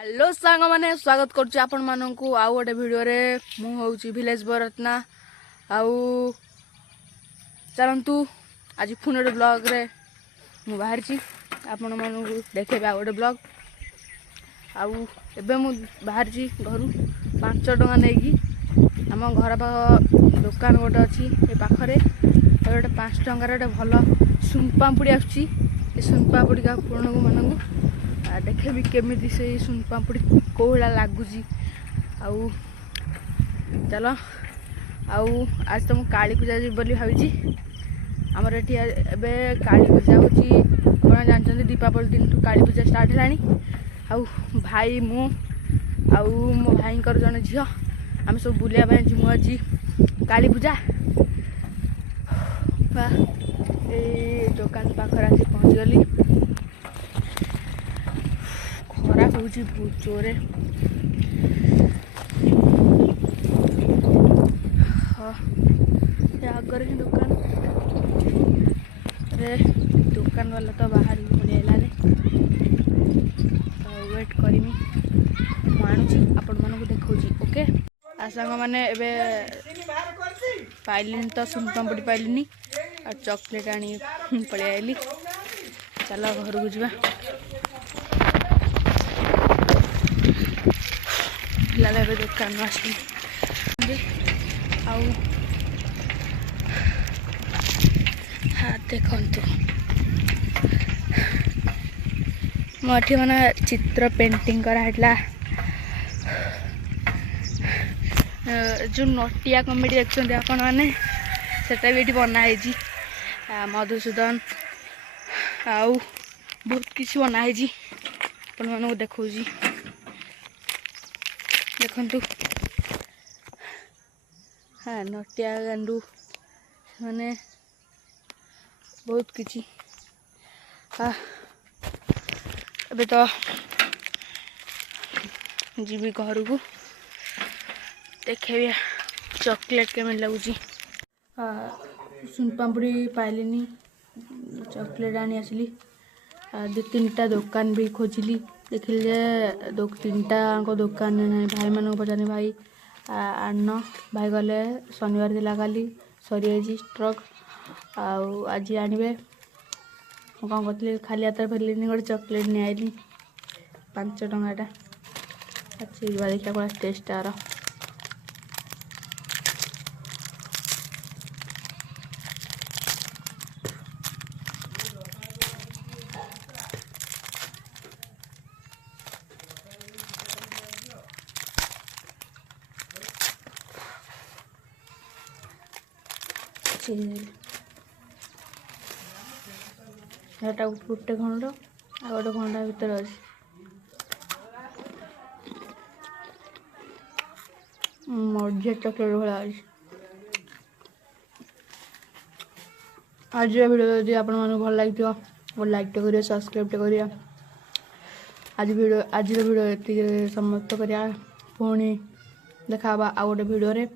Hello सांग मैंने स्वागत करुच्ची आपण मानक आउ गोटे भिडियो रे मु होउची विलेज बरतना आउ चलतु आज पुणी गोटे ब्लॉग रे मु बाहरी आपण मानक देखेबे आ गोटे ब्लॉग आउ एबे मु बाहरी घर 5 टका नेकी आम घर पाख दुकान गोटे अच्छी ए पाखरे गोटे 5 टंकार गोटे भल सुनपापुड़ी आसुची ए सुनपापुड़ी का आपण मानक देखेबी केमी से सुनपापुड़ी कौड़ा लगुच आउ चलो आउ आज तो मुझे काली पूजा जी बोली भावी आमर ये काली पूजा होना जानते दीपावली दिन ठू काली पूजा स्टार्ट है आउ भाई मु आउ मो भाई जन झील आम सब बुलाया जीमु आज काली पूजा दुकान पाखर आसी पहुँचगली खरा हो बहुत जोरे आगर ही दुकान रे दुकान वाला तो बाहर बुलेलानी वेट करमी मुझे आपण मानक देखा ओके आ सांग मैंने एबे पाइलिनी तो सुनपापुड़ी पाइलिनी और चॉकलेट आनी पलि आइली चलो घर को जा पिला दुकान आसली आउ हाँ देखु मोटी मैंने चित्र पेंटिंग कराला जो नटिया कमेडी देखते आपण मैंने सेटा भी ये बनाई मधुसूदन आउ बहुत किसी बनाई आपण मानक देखा देखु हाँ नटिया गांडू माने बहुत किसी अबे तो जीवी घर को देखे चॉकलेट केमी लगुच सुनपापुड़ी पाइलिनी चॉकलेट आनी आसली दो तीनटा दुकान भी खोजली देखिल जे तीनटा दुकान ना भाई मान पचारे भाई आन भाई गले शनिवार दिला काली सरी स्ट्रक आज आनबे कौन करी खाली हाथ फेरलिनी गोटे चॉकलेट नहीं आईली 5 टंकाटा अच्छी देखा कौन टेस्ट तार गोटे खंड आ गोटे खंड भर अच्छे मजा चॉकलेट भाया अच्छे आज वीडियो जब आप भल लगे वो लाइक टे करिए सब्सक्राइब टे करिए आज वीडियो ये समाप्त करिया पुणी देखा आ गोटे वीडियो रे।